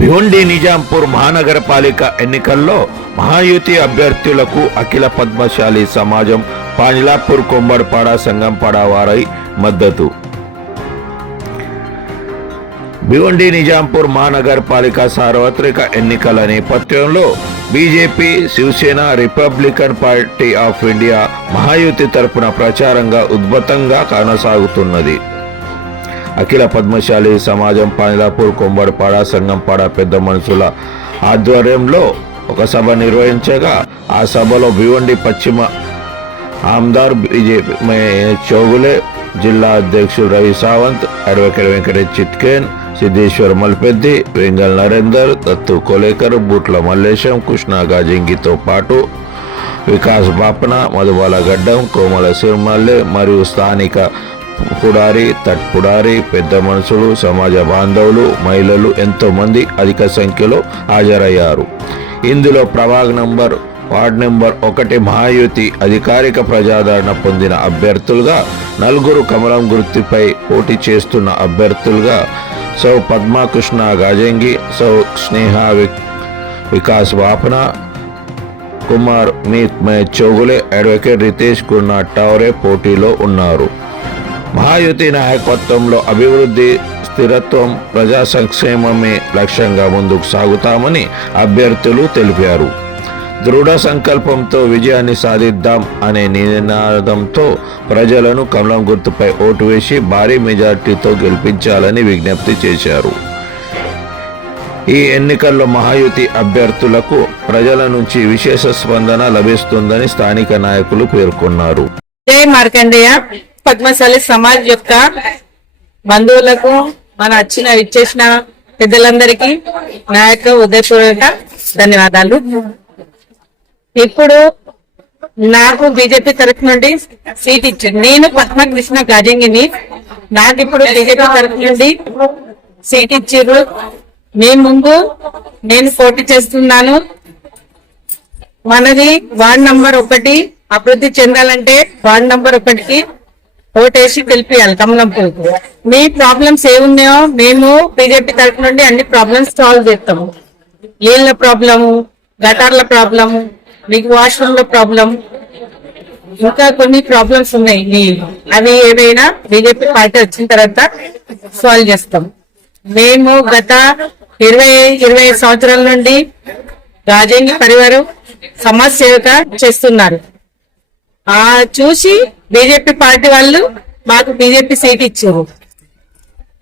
భివండి నిజాంపూర్ మహానగరపాలిక ఎన్నికల్లో మహాయుతి అభ్యర్థులకు అఖిల పద్మశాలి సమాజం పానిలాపూర్ కొంబడపాడ సంగంపాడ వారై మద్దతు. భివండి నిజాంపూర్ మహానగరపాలిక సార్వత్రిక ఎన్నికల నేపథ్యంలో BJP Shiv Sena Republican Party of India Mahayuti తరపున ప్రచారంగా ఉద్భుతంగా కొనసాగుతున్నది. అఖిల పద్మశాలి సమాజం పానిలాపూర్ కొంబడిపాడ సంగంపాడ పెద్ద మనుషుల ఆధ్వర్యంలో ఒక సభ నిర్వహించగా ఆ సభలో భివండి పశ్చిమ ఆమ్దార్ బీజేపీ చౌగులే జిల్లా అధ్యక్షుడు రవి సావంత్ అడ్వకేట్ వెంకటేష్ చిట్కేన్ సిద్ధేశ్వర్ మల్పెద్ది వెంగల్ నరేందర్ దత్తు కోలేకర్ బూట్ల మల్లేశం కృష్ణ గాజింగితో పాటు వికాస్ బాపన మధుబాల గడ్డం కోమల సిరిమల్లె మరియు స్థానిక పుడారి తట్పుడారి పెద్ద మనుషులు సమాజ బాంధవులు మహిళలు ఎంతో మంది అధిక సంఖ్యలో హాజరయ్యారు. ఇందులో ప్రవాగ్ నంబర్ వార్డ్ నెంబర్ ఒకటి మహాయుతి అధికారిక ప్రజాదరణ పొందిన అభ్యర్థులుగా నలుగురు కమలం గుర్తుపై పోటీ చేస్తున్న అభ్యర్థులుగా సౌ పద్మాకృష్ణ గాజంగి సౌ స్నేహ వి- వికాస్ వాపన కుమార్ మీత్ మే చౌగులే అడ్వకేట్ రితేష్ గున్నా టౌరే పోటీలో ఉన్నారు. మహాయుతి నాయకత్వంలో అభివృద్ధి స్థిరత్వం ప్రజా సంక్షేమమే లక్ష్యంగా ముందుకు సాగుతామని అభ్యర్థులు తెలిపారు. దృఢ సంకల్పంతో విజయాన్ని సాధిద్దాం అనే నినాదంతో ప్రజలను కమలం గుర్తుపై ఓటు వేసి భారీ మెజార్టీతో గెలిపించాలని విజ్ఞప్తి చేశారు. ఈ ఎన్నికల్లో మహాయుతి అభ్యర్థులకు ప్రజల నుంచి విశేష స్పందన లభిస్తుందని స్థానిక నాయకులు పేర్కొన్నారు. జై మార్కండేయ. పద్మశాలి సమాజ్ యొక్క బంధువులకు మన వచ్చిన ఇచ్చేసిన పెద్దలందరికీ నా యొక్క ఉదయపూర్వక ధన్యవాదాలు. ఇప్పుడు నాకు బీజేపీ తరఫు నుండి సీట్ ఇచ్చింది. నేను పద్మకృష్ణ గాజంగిని నాకు ఇప్పుడు బీజేపీ తరఫు నుండి సీట్ ఇచ్చారు మీ ముందు నేను పోటీ చేస్తున్నాను. మనది వార్డ్ నంబర్ ఒకటి. అభివృద్ధి చెందాలంటే వార్డ్ నంబర్ ఒకటికి ఓటేసి పిలిపియాలి కమలంపూర్కు మీ ప్రాబ్లమ్స్ ఏమున్నాయో మేము బీజేపీ తరఫు నుండి అన్ని ప్రాబ్లమ్స్ సాల్వ్ చేస్తాము. నీళ్ళ ప్రాబ్లము గటార్ల ప్రాబ్లము మీకు వాష్రూమ్లో ప్రాబ్లం ఇంకా కొన్ని ప్రాబ్లమ్స్ ఉన్నాయి మీ అవి ఏవైనా బీజేపీ పార్టీ వచ్చిన తర్వాత సాల్వ్ చేస్తాం. మేము గత ఇరవై ఇరవై సంవత్సరాల నుండి రాజేంద్ర పరివారం సమాజ్ సేవక చేస్తున్నారు. ఆ చూసి బీజేపీ పార్టీ వాళ్ళు మాకు బీజేపీ సీట్ ఇచ్చారు.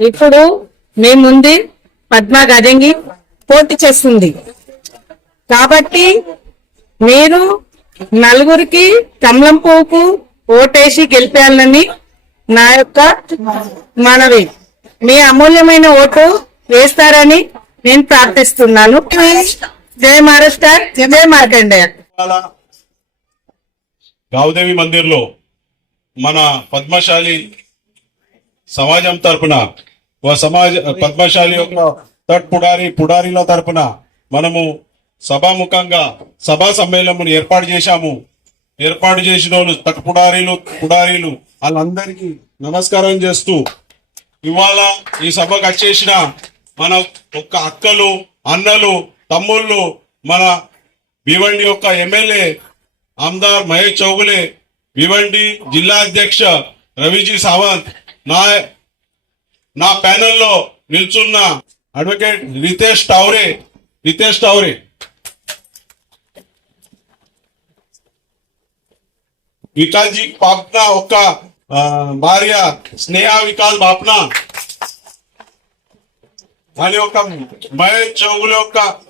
ఇప్పుడు మీ ముందు పద్మా గజంగి పోటీ చేస్తుంది. కాబట్టి మీరు నలుగురికి కమలం పువ్వుకు ఓటేసి గెలిపేయాలని నా యొక్క మనవి. మీ అమూల్యమైన ఓటు వేస్తారని నేను ప్రార్థిస్తున్నాను. జయ మహారాష్ట్ర జై మార్కండేయ. గావదేవి మందిర్లో మన పద్మశాలి సమాజం తరపున సమాజ పద్మశాలి యొక్క థర్డ్ పుడారి పుడారిల తరపున మనము సభాముఖంగా సభా సమ్మేళనమును ఏర్పాటు చేశాము. ఏర్పాటు చేసిన వాళ్ళు తట్ పుడారీలు పుడారీలు వాళ్ళందరికీ నమస్కారం చేస్తూ ఇవాళ ఈ సభకు వచ్చేసిన మన ఒక్క అక్కలు అన్నలు తమ్ముళ్ళు మన భీవండి యొక్క ఎమ్మెల్యే ఆమ్దార్ మహేష్ చౌగులే భివండి జిల్లా అధ్యక్ష రవిజీ సావంత్ నా నా ప్యానెల్లో నిల్చున్న అడ్వకేట్ రితేష్ టావ్రే రితేష్ టావ్రే వికాస్ జీ పాప్నా ఒక్క ఆ, భార్య స్నేహ వికాస్ బాప్నా అని ఒక మహేష్ చౌగుల యొక్క ఆ,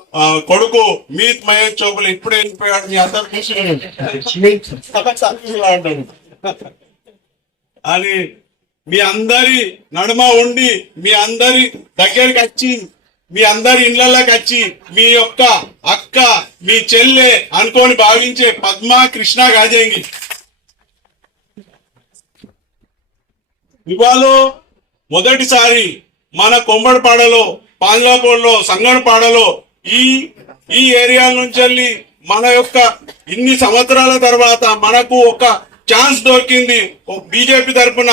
కొడుకు మీత్ మహేష్ చౌగులు ఇప్పుడే వెళ్ళిపోయాడు మీ అందరు అని మీ అందరి నడుమ ఉండి మీ అందరి దగ్గరికి వచ్చి మీ అందరి ఇళ్ళలోకి వచ్చి మీ యొక్క అక్క మీ చెల్లె అనుకోని భావించే పద్మ కృష్ణ గాజంగి ఇవాళ మొదటిసారి మన కొమ్మడిపాడలో పాంజాపూర్లో సంగనపాడలో ఈ ఈ ఏరియా నుంచి వెళ్ళి మన యొక్క ఇన్ని సంవత్సరాల తర్వాత మనకు ఒక ఛాన్స్ దొరికింది. బీజేపీ తరఫున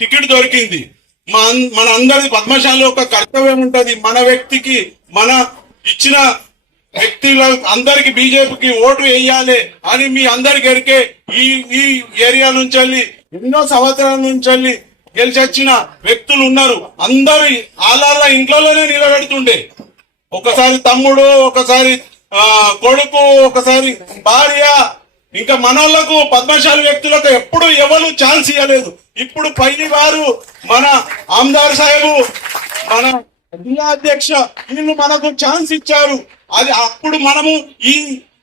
టికెట్ దొరికింది. మన మన అందరి పద్మశాలి ఒక కర్తవ్యం ఉంటది. మన వ్యక్తికి మన ఇచ్చిన వ్యక్తుల అందరికి బీజేపీకి ఓటు వేయాలి అని మీ అందరికి ఎరికే ఈ ఈ ఏరియా నుంచి వెళ్ళి ఎన్నో సంవత్సరాల నుంచి వెళ్ళి గెలిచొచ్చిన వ్యక్తులు ఉన్నారు. అందరు ఆళ్ళ ఇంట్లోనే నిలబెడుతుండే. ఒకసారి తమ్ముడు ఒకసారి ఆ, కొడుకు ఒకసారి భార్య ఇంకా మనోళ్ళకు పద్మశాలి వ్యక్తులకు ఎప్పుడు ఎవరు ఛాన్స్ ఇవ్వలేదు ఇప్పుడు పైని వారు మన ఆమ్దార్ సాహెబు మన జిల్లా అధ్యక్ష వీళ్ళు మనకు ఛాన్స్ ఇచ్చారు. అది అప్పుడు మనము ఈ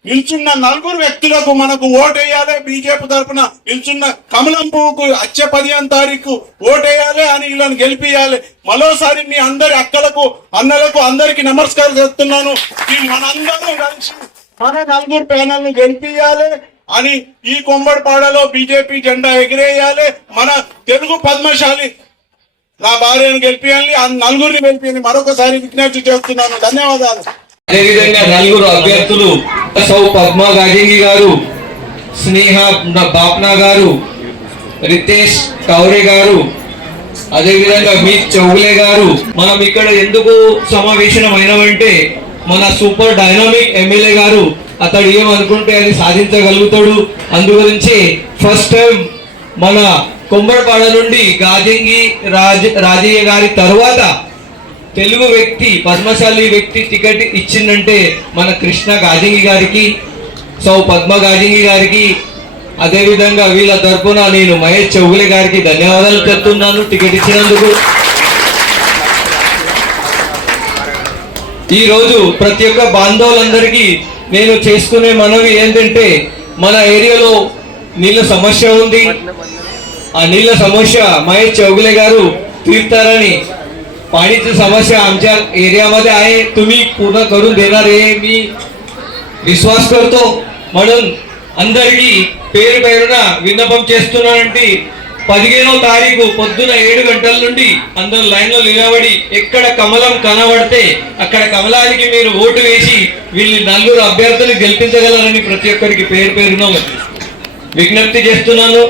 నిల్చున్న నలుగురు వ్యక్తులకు మనకు ఓటేయాలి బీజేపీ తరఫున నిల్చున్న కమలం పువ్వుకు వచ్చే పదిహేను తారీఖు ఓటేయాలి అని వీళ్ళని గెలిపియాలి మరోసారి మీ అందరి అక్కలకు అన్నలకు అందరికి నమస్కారం చేస్తున్నాను ఈ మనందరం కలిసి మన నలుగురు ప్యానల్ని గెలిపియాలి అని ఈ కొంబడిపాడలో బీజేపీ జెండా ఎగిరేయాలి. మన తెలుగు పద్మశాలి నా భార్యను గెలిపియాలి ఆ నలుగురిని గెలిపియాలి మరొకసారి విజ్ఞప్తి చేస్తున్నాను. ధన్యవాదాలు. అదేవిధంగా నలుగురు అభ్యర్థులు సౌ పద్మ గాజంగి గారు స్నేహ బాప్నా గారు రితేష్ కౌరే గారు అదేవిధంగా మీ చౌలే గారు. మనం ఇక్కడ ఎందుకు సమావేశమైనమంటే మన సూపర్ డైనామిక్ ఎమ్మెల్యే గారు అతడు ఏమనుకుంటే అది సాధించగలుగుతాడు. అందుగురించి ఫస్ట్ టైం మన కొమ్మడిపాడ నుండి గాజంగి రాజ రాజయ్య గారి తర్వాత తెలుగు వ్యక్తి పద్మశాలి వ్యక్తి టికెట్ ఇచ్చిందంటే మన కృష్ణ గాజింగి గారికి సౌ పద్మ గాజింగి గారికి అదేవిధంగా వీళ్ళ తరఫున నేను మహేష్ చౌగులే గారికి ధన్యవాదాలు చెప్తున్నాను టికెట్ ఇచ్చినందుకు. ఈరోజు ప్రతి ఒక్క బాంధవులందరికీ నేను చేసుకునే మనవి ఏంటంటే మన ఏరియాలో నీళ్ళ సమస్య ఉంది. ఆ నీళ్ళ సమస్య మహేష్ చౌగులే గారు తీర్తారని पाणीची समस्या आमच्या एरियामध्ये आहे तुम्ही पूर्ण करून देणार हे मी విశ్వాస్ करतो म्हणून అందరికీ పేరు పేరున విన్నపం చేస్తున్నానంటే పదిహేనో తారీఖు పొద్దున ఏడు గంటల నుండి అందరు లైన్ లో నిలబడి ఎక్కడ కమలం కనబడితే అక్కడ కమలానికి మీరు ఓటు వేసి వీళ్ళని నలుగురు అభ్యర్థులు గెలిపించగలరని ప్రతి ఒక్కరికి పేరు పేరున విజ్ఞప్తి చేస్తున్నాను